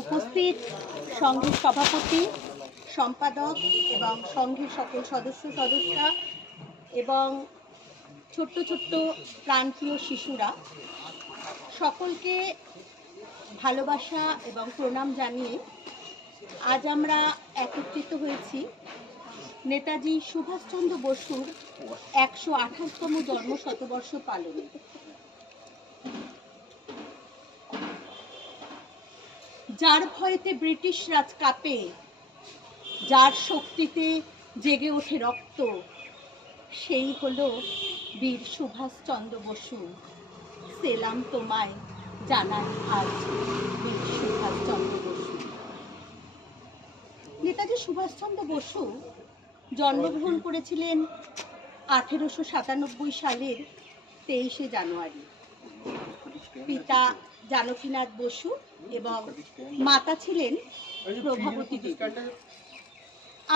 উপস্থিত সংঘের সভাপতি, সম্পাদক এবং সংঘের সকল সদস্যা এবং ছোট্ট ছোট্ট প্রাণপ্রিয় শিশুরা, সকলকে ভালোবাসা এবং প্রণাম জানিয়ে আজ আমরা একত্রিত হয়েছি নেতাজি সুভাষচন্দ্র বসুর 128তম জন্ম শতবর্ষ পালনে। যার ভয়েতে ব্রিটিশ রাজ কাঁপে, যার শক্তিতে জেগে ওঠে রক্ত, সেই হলো বীর সুভাষচন্দ্র বসু। সেলাম তোমায় জানাই আজ বীর সুভাষচন্দ্র বসু। নেতাজি সুভাষচন্দ্র বসু জন্মগ্রহণ করেছিলেন 1897 সালের 23শে জানুয়ারি। পিতা জানকীনাথ বসু এবং মাতা ছিলেন প্রভাবতী দেবী।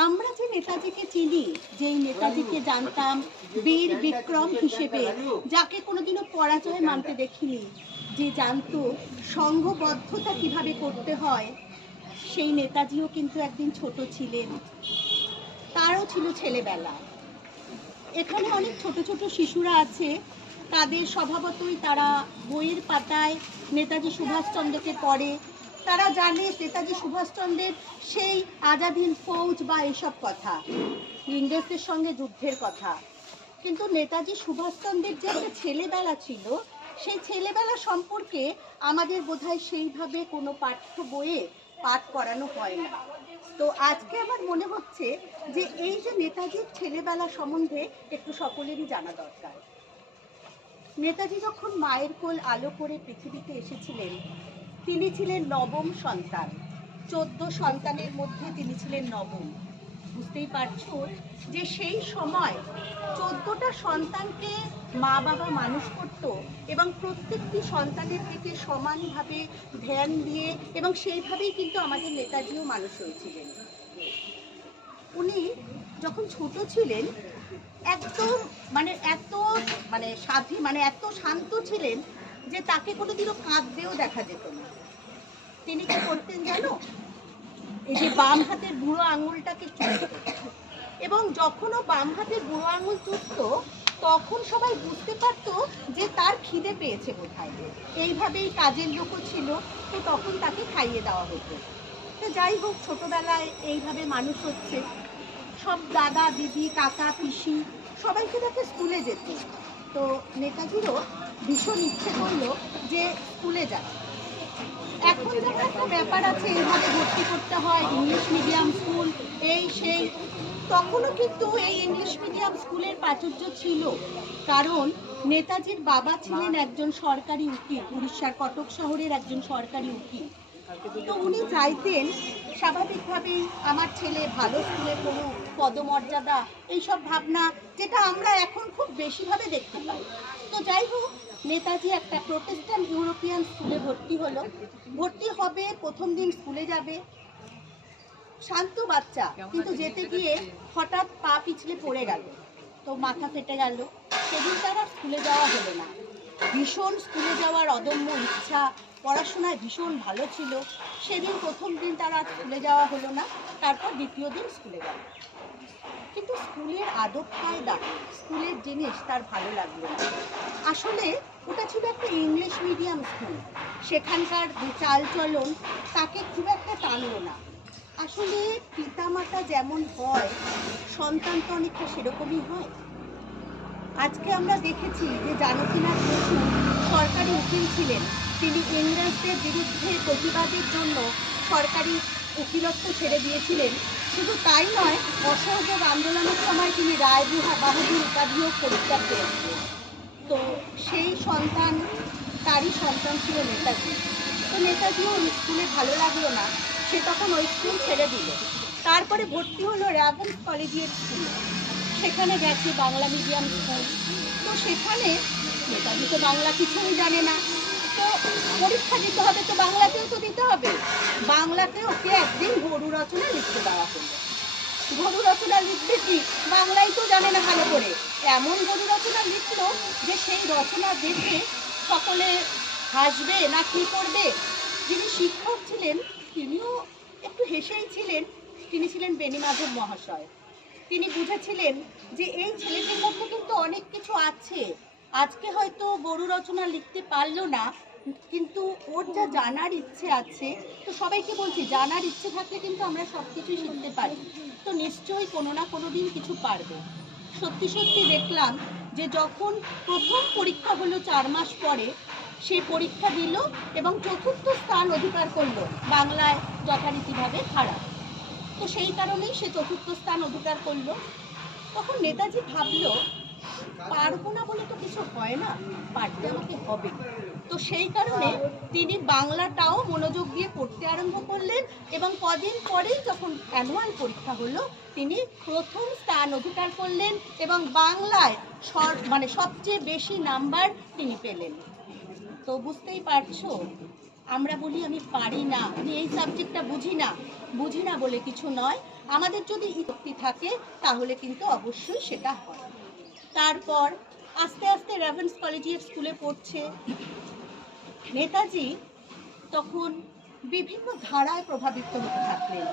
আমরা যে নেতাজিকে চিনি, যেই নেতাজিকে জানতাম বীর বিক্রম হিসেবে, যাকে কোনোদিনও পরাজয় মানতে দেখিনি, যে জানতো সংঘবদ্ধতা কিভাবে করতে হয়, সেই নেতাজিও কিন্তু একদিন ছোট ছিলেন, তারও ছিল ছেলেবেলা। এখানে অনেক ছোট ছোট শিশুরা আছে, তাদের স্বভাবতই তারা বইয়ের পাতায় নেতাজি সুভাষচন্দ্রকে পড়ে, তারা জানে নেতাজি সুভাষচন্দ্রের সেই আজাদ হিন্দ ফৌজ বা এসব কথা, ইংরেজদের সঙ্গে যুদ্ধের কথা। কিন্তু নেতাজি সুভাষচন্দ্রের যে একটা ছেলেবেলা ছিল, সেই ছেলেবেলা সম্পর্কে আমাদের বোধহয় সেইভাবে কোনো পাঠ্য বইয়ে পাঠ করানো হয় না। তো আজকে আমার মনে হচ্ছে যে এই যে নেতাজির ছেলেবেলা সম্বন্ধে একটু সকলেরই জানা দরকার। নেতাজি যখন মায়ের কোল আলো করে পৃথিবীতে এসেছিলেন, তিনি ছিলেন নবম সন্তান। 14 সন্তানের মধ্যে তিনি ছিলেন নবম। বুঝতেই পারছো যে সেই সময় 14টা সন্তানকে মা বাবা মানুষ করত এবং প্রত্যেকটি সন্তানের দিকে সমানভাবে ধ্যান দিয়ে, এবং সেইভাবেই কিন্তু আমাদের নেতাজিও মানুষ হয়েছিলেন। উনি যখন ছোট ছিলেন একদম এত শান্ত ছিলেন যে তাকে কোনোদিনও কাঁদতেও দেখা যেত না। তিনি কি করতেন জানো? এই যে বাম হাতের বুড়ো আঙুলটাকে চুষত, এবং যখনও বাম হাতের বুড়ো আঙুল চুষত তখন সবাই বুঝতে পারত যে তার খিদে পেয়েছে কোথায়। এইভাবেই কাজের লোকও ছিল, তো তখন তাকে খাইয়ে দেওয়া হতো। তো যাই হোক, ছোটবেলায় এইভাবে মানুষ হচ্ছে। সব দাদা দিদি কাকা পিসি সবাইকে তাকে স্কুলে যেত। তো নেতাজিরও ভীষণ ইচ্ছে করলো যে স্কুলে যাবে। এখন যেমন একটা ব্যাপার আছে, এইভাবে ভর্তি করতে হয় ইংলিশ মিডিয়াম স্কুল, এই সেই, তখনও কিন্তু এই ইংলিশ মিডিয়াম স্কুলের প্রাচুর্য ছিল। কারণ নেতাজির বাবা ছিলেন একজন সরকারি উকিল, উড়িষ্যার কটক শহরের একজন সরকারি উকিল। তো উনি চাইতেন স্বাভাবিকভাবেই আমার ছেলে ভালো স্কুলে পড়ুক, পদমর্যাদা, এইসব ভাবনা যেটা আমরা এখন খুব বেশিভাবে দেখতে পাই। তো যাই হোক, নেতাজি একটা প্রোটেস্ট্যান্ট ইউরোপিয়ান স্কুলে ভর্তি হবে। প্রথম দিন স্কুলে যাবে, শান্ত বাচ্চা, কিন্তু যেতে গিয়ে হঠাৎ পা পিছলে পড়ে গেল, তো মাথা ফেটে গেল। সেদিন তার আর স্কুলে যাওয়া হলো না। ভীষণ স্কুলে যাওয়ার অদম্য ইচ্ছা, পড়াশোনায় ভীষণ ভালো ছিল। সেদিন প্রথম দিন তার আর স্কুলে যাওয়া হলো না। তারপর দ্বিতীয় দিন স্কুলে গেল, কিন্তু স্কুলের আদব কায়দা, স্কুলের জিনিস তার ভালো লাগলো না। আসলে ওটা ছিল একটা ইংলিশ মিডিয়াম স্কুল, সেখানকার চালচলন তাকে খুব একটা টানলো না। আসলে পিতামাতা যেমন হয়, সন্তান তো অনেকটা সেরকমই হয়। আজকে আমরা দেখেছি যে জানকীনাথ বসু সরকারি উকিল ছিলেন। তিনি ইংরেজদের বিরুদ্ধে প্রতিবাদের জন্য সরকারি উকিলত্ব ছেড়ে দিয়েছিলেন। শুধু তাই নয়, অসহযোগ আন্দোলনের সময় তিনি রায় বাহাদুর উপাধিও পরিত্যাগ করেছিলেন। তো সেই সন্তান, তারই সন্তান ছিল নেতাজি। তো নেতাজিও স্কুলে ভালো লাগলো না, সে তখন ওই স্কুল ছেড়ে দিল। তারপরে ভর্তি হলো র্যাভেন্স কলেজিয়েট স্কুলে। সেখানে গেছে বাংলা মিডিয়াম স্কুল। তো সেখানে নেতাজি তো বাংলা কিছুই জানে না, তো পরীক্ষা দিতে হবে, তো বাংলাতেও তো দিতে হবে। বাংলাতে ওকে একদিন গরু রচনা লিখতে দেওয়া হলো। গরু রচনা লিখবে কি, বাংলাই তো জানে না ভালো করে। এমন গরু রচনা লিখলো যে সেই রচনা দেখে সকলে হাসবে না কি করবে। যিনি শিক্ষক ছিলেন তিনিও একটু হেসেই ছিলেন, তিনি ছিলেন বেণীমাধব মহাশয়। তিনি বুঝেছিলেন যে এই ছেলেটির মধ্যে কিন্তু অনেক কিছু আছে, আজকে হয়তো গরু রচনা লিখতে পারলো না, কিন্তু ওর যা জানার ইচ্ছে আছে, তো সবাইকে বলছি জানার ইচ্ছে থাকলে কিন্তু আমরা সব কিছুই শিখতে পারি, তো নিশ্চয়ই কোনো না কোনো দিন কিছু পারবে। সত্যি সত্যি দেখলাম যে যখন প্রথম পরীক্ষা হলো 4 মাস পরে, সে পরীক্ষা দিল এবং 4র্থ স্থান অধিকার করলো, বাংলায় যথারীতিভাবে খারাপ, তো সেই কারণেই সে 4র্থ স্থান অধিকার করলো। তখন নেতাজি ভাবলো পারবো না বলে তো কিছু হয় না, পারতে আমাকে হবে। তো সেই কারণে তিনি বাংলাটাও মনোযোগ দিয়ে পড়তে আরম্ভ করলেন এবং কদিন পরেই যখন অ্যানুয়াল পরীক্ষা হলো তিনি প্রথম স্থান অধিকার করলেন এবং বাংলায় সবচেয়ে বেশি নাম্বার তিনি পেলেন। তো বুঝতেই পারছো, আমরা বলি আমি পারি না, আমি এই সাবজেক্টটা বুঝি না বলে কিছু নয়, আমাদের যদি ইচ্ছা থাকে তাহলে কিন্তু অবশ্যই সেটা হয়। তারপর আস্তে আস্তে রেভেন্স কলেজিয়েট স্কুলে পড়ছে। নেতাজি তখন বিভিন্ন ধারায় প্রভাবিত হতে থাকলেন,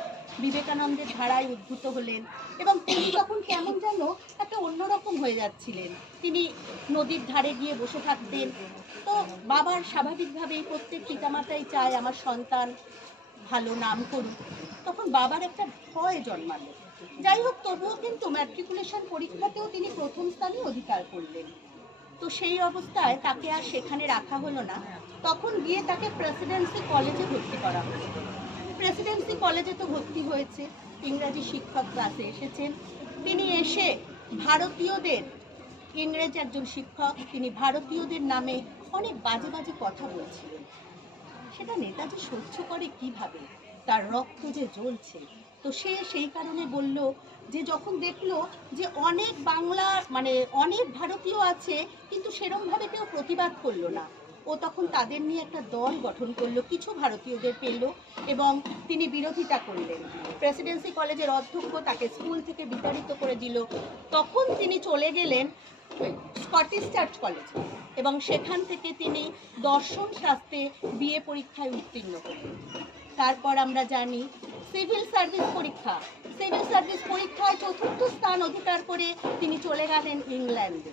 বিবেকানন্দের ধারায় উদ্ভূত হলেন এবং তিনি তখন কেমন যেন একটা অন্যরকম হয়ে যাচ্ছিলেন। তিনি নদীর ধারে গিয়ে বসে থাকতেন। তো বাবার স্বাভাবিকভাবেই প্রত্যেক পিতামাতাই চায় আমার সন্তান ভালো নাম করুক, তখন বাবার একটা ভয় জন্মালো। যাই হোক, তবুও কিন্তু ম্যাট্রিকুলেশন পরীক্ষাতেও তিনি প্রথম স্থানই অধিকার করলেন। তো সেই অবস্থায় তাকে আর সেখানে রাখা হলো না, তখন গিয়ে তাকে প্রেসিডেন্সি কলেজে ভর্তি করা হলো। প্রেসিডেন্সি কলেজে তো ভর্তি হয়েছে, ইংরাজি শিক্ষক ক্লাসে এসেছেন। তিনি এসে ভারতীয়দের, ইংরেজ একজন শিক্ষক, তিনি ভারতীয়দের নামে অনেক বাজে বাজে কথা বলছিলেন। সেটা নেতাজি সহ্য করে কিভাবে, তার রক্ত যে জ্বলছে। তো সে সেই কারণে বলল যে যখন দেখলো যে অনেক বাংলা অনেক ভারতীয় আছে কিন্তু সেরকমভাবে কেউ প্রতিবাদ করলো না, ও তখন তাদের নিয়ে একটা দল গঠন করলো, কিছু ভারতীয়দের পেল এবং তিনি বিরোধিতা করলেন। প্রেসিডেন্সি কলেজের অধ্যক্ষ তাকে স্কুল থেকে বিতাড়িত করে দিল। তখন তিনি চলে গেলেন স্কটিশ চার্চ কলেজে এবং সেখান থেকে তিনি দর্শন শাস্ত্রে বিএ পরীক্ষায় উত্তীর্ণ করলেন। তারপর আমরা জানি সিভিল সার্ভিস পরীক্ষায় 4র্থ স্থান অধিকার করে তিনি চলে গেলেন ইংল্যান্ডে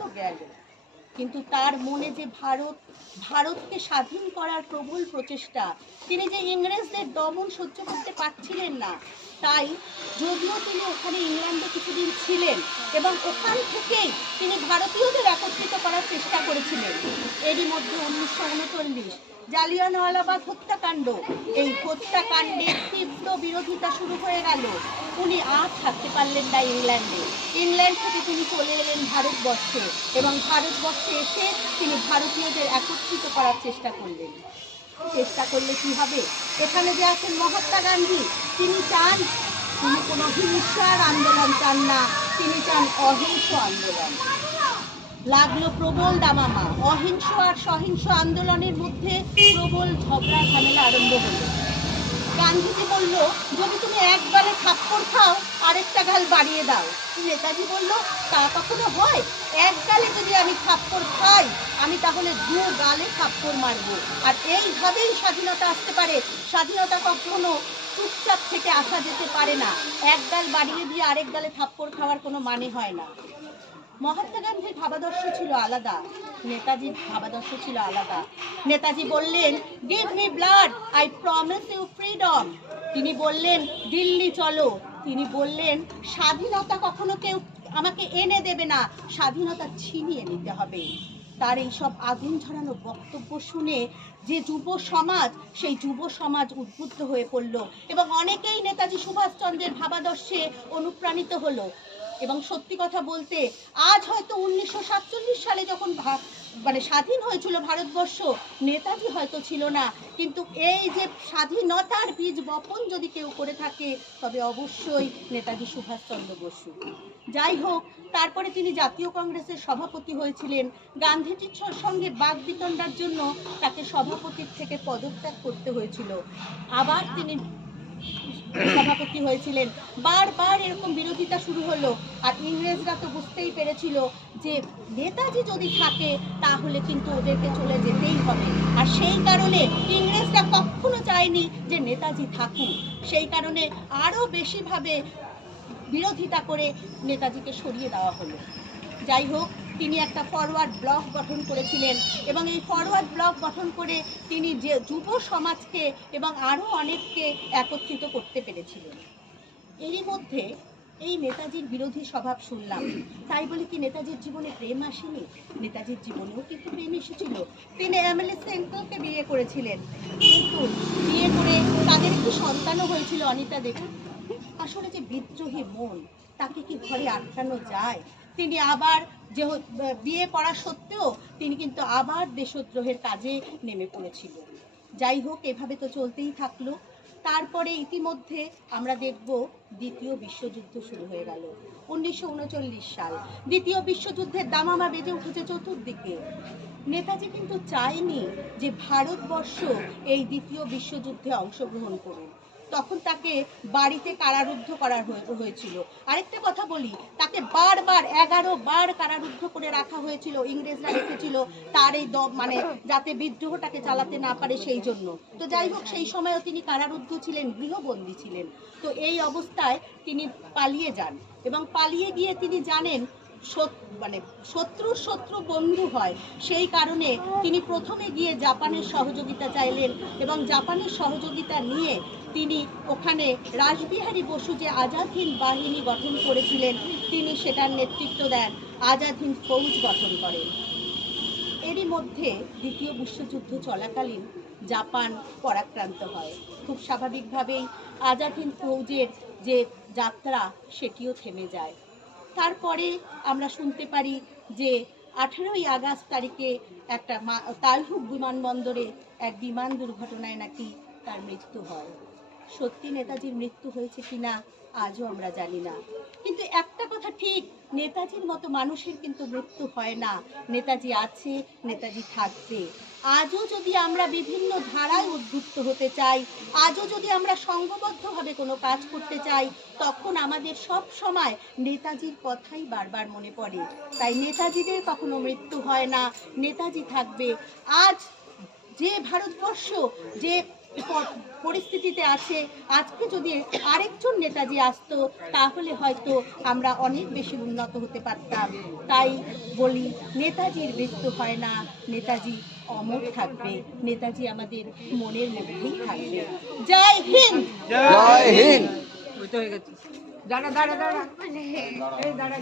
তো গেলেন, কিন্তু তার মনে যে ভারতকে স্বাধীন করার প্রবল প্রচেষ্টা, তিনি যে ইংরেজদের দমন সহ্য করতে পারছিলেন না, তাই যদিও তিনি ওখানে ইংল্যান্ডে কিছুদিন ছিলেন এবং ওখান থেকেই তিনি ভারতীয়দের একত্রিত করার চেষ্টা করেছিলেন। এরই মধ্যে 1939 জালিয়ানওয়ালাবাগ হত্যাকাণ্ড, এই হত্যাকাণ্ডের তীব্র বিরোধিতা শুরু হয়ে গেল। উনি আর থাকতে পারলেন না ইংল্যান্ড থেকে তিনি চলে এলেন ভারতবর্ষে এবং ভারতবর্ষে এসে তিনি ভারতীয়দের একত্রিত করার চেষ্টা করলে কি হবে, এখানে যে আছেন মহাত্মা গান্ধী, তিনি কোনো হিংসার আন্দোলন চান না, তিনি চান অহিংস আন্দোলন। লাগলো প্রবল দামামা, অহিংস আর সহিংস আন্দোলনের মধ্যে প্রবল ঝগড়া ঝামেলা আরম্ভ হলো। গান্ধীজি বলল যদি তুমি এক গালে থাপ্পড় খাও আরেকটা গাল বাড়িয়ে দাও। নেতাজি বলল তা কখনো হয়, এক গালে যদি আমি থাপ্পড় খাই আমি তাহলে 2 গালে থাপ্পড় মারবো, আর এইভাবেই স্বাধীনতা আসতে পারে। স্বাধীনতা কখনো চুপচাপ থেকে আসা যেতে পারে না, এক গাল বাড়িয়ে দিয়ে আরেক গালে থাপ্পড় খাওয়ার কোনো মানে হয় না। মহাত্মা গান্ধীর ভাবাদর্শ ছিল আলাদা, নেতাজির ভাবাদর্শ ছিল আলাদা। নেতাজি বললেন give me blood, I promise you freedom. তিনি বললেন দিল্লি চলো, তিনি বললেন স্বাধীনতা কখনো কেউ আমাকে এনে দেবে না, স্বাধীনতা ছিনিয়ে নিতে হবে। তার এইসব আগুন ঝরানো বক্তব্য শুনে যে যুব সমাজ, সেই যুব সমাজ উদ্বুদ্ধ হয়ে পড়ল এবং অনেকেই নেতাজি সুভাষচন্দ্রের ভাবাদর্শে অনুপ্রাণিত হলো। এবং সত্যি কথা বলতে আজ হয়তো 1947 সালে যখন স্বাধীন হয়েছিল ভারতবর্ষ, নেতাজি হয়তো ছিল না, কিন্তু এই যে স্বাধীনতার বীজ বপন যদি কেউ করে থাকে তবে অবশ্যই নেতাজি সুভাষচন্দ্র বসু। যাই হোক, তারপরে তিনি জাতীয় কংগ্রেসের সভাপতি হয়েছিলেন। গান্ধীজির সঙ্গে বাগবিতণ্ডার জন্য তাকে সভাপতির থেকে পদত্যাগ করতে হয়েছিল। আবার তিনি সভাপতি হয়েছিলেন, বারবার এরকম বিরোধিতা শুরু হলো। আর ইংরেজরা তো বুঝতেই পেরেছিল যে নেতাজি যদি থাকে তাহলে কিন্তু ওদেরকে চলে যেতেই হবে। আর সেই কারণে ইংরেজরা কখনো চায়নি যে নেতাজি থাকুক। সেই কারণে আরও বেশিভাবে বিরোধিতা করে নেতাজিকে সরিয়ে দেওয়া হলো। যাই হোক, তিনি একটা ফরওয়ার্ড ব্লক গঠন করেছিলেন এবং এই ফরওয়ার্ড ব্লক গঠন করে তিনি যে যুব সমাজকে এবং আরও অনেককে একত্রিত করতে পেরেছিলেন। এরই মধ্যে এই নেতাজির বিরোধী স্বভাব শুনলাম, তাই বলে কি নেতাজির জীবনে প্রেম আসেনি? নেতাজির জীবনেও কিন্তু প্রেম এসেছিল। তিনি এমএলএ সেন্ট্রালকে বিয়ে করেছিলেন, কিন্তু বিয়ে করে তাদের একটি সন্তানও হয়েছিল, অনিতা দেবী। আসলে যে বিদ্রোহী মন, তাকে কি ঘরে আটকানো যায়? তিনি আবার যে বিয়ে করা সত্ত্বেও তিনি কিন্তু আবার দেশদ্রোহের কাজে নেমে পড়েছিল। যাই হোক, এভাবে তো চলতেই থাকলো। তারপরে ইতিমধ্যে আমরা দেখব দ্বিতীয় বিশ্বযুদ্ধ শুরু হয়ে গেল। 1939 সাল, দ্বিতীয় বিশ্বযুদ্ধের দামামা বেজে উঠেছে চতুর্দিকে। নেতাজি কিন্তু চায়নি যে ভারতবর্ষ এই দ্বিতীয় বিশ্বযুদ্ধে অংশগ্রহণ করুন। তখন তাকে বাড়িতে কারারুদ্ধ করা হয়েছিল। আরেকটা কথা বলি, তাকে বারবার 11 বার কারারুদ্ধ করে রাখা হয়েছিল। ইংরেজরা রেখেছিল তার এই মানে যাতে বিদ্রোহটাকে চালাতে না পারে সেই জন্য। তো যাই হোক, সেই সময়ও তিনি কারারুদ্ধ ছিলেন, গৃহবন্দী ছিলেন। তো এই অবস্থায় তিনি পালিয়ে যান এবং পালিয়ে গিয়ে তিনি জানেন মানে শত্রুর শত্রু বন্ধু হয়। সেই কারণে তিনি প্রথমে গিয়ে জাপানের সহযোগিতা চাইলেন এবং জাপানের সহযোগিতা নিয়ে তিনি ওখানে রাসবিহারী বসু যে আজাদ হিন্দ বাহিনী গঠন করেছিলেন, তিনি সেটার নেতৃত্ব দেন, আজাদ হিন্দ ফৌজ গঠন করেন। এরই মধ্যে দ্বিতীয় বিশ্বযুদ্ধ চলাকালীন জাপান পরাক্রান্ত হয়। খুব স্বাভাবিকভাবেই আজাদ হিন্দ ফৌজের যে যাত্রা সেটিও থেমে যায়। তারপরে আমরা শুনতে পারি যে 18ই আগস্ট তারিখে একটা তালহুক বিমানবন্দরে এক বিমান দুর্ঘটনায় নাকি তার মৃত্যু হয়। সত্যি নেতাজির মৃত্যু হয়েছে কিনা আজও আমরা জানি না। কিন্তু একটা কথা ঠিক, নেতাজির মতো মানুষের কিন্তু মৃত্যু হয় না। নেতাজি আছে, নেতাজি থাকবে। আজও যদি আমরা বিভিন্ন ধারায় উদ্বুদ্ধ হতে চাই, আজও যদি আমরা সংঘবদ্ধভাবে কোনো কাজ করতে চাই, তখন আমাদের সব সময় নেতাজির কথাই বারবার মনে পড়ে। তাই নেতাজিদের কখনো মৃত্যু হয় না, নেতাজি থাকবে। আজ যে ভারতবর্ষ যে পরিস্থিতিতে আছে, আজকে যদি আরেকজন নেতাজি আসতো তাহলে হয়তো আমরা অনেক বেশি উন্নত হতে পারতাম। তাই বলি, নেতাজির মৃত্যু হয় না, নেতাজি অমর থাকবে, নেতাজি আমাদের মনের মধ্যেই থাকবে। জয় হিন্দ, জয় হিন্দ। দাঁড়া দাঁড়া দাঁড়া, এই দাঁড়া।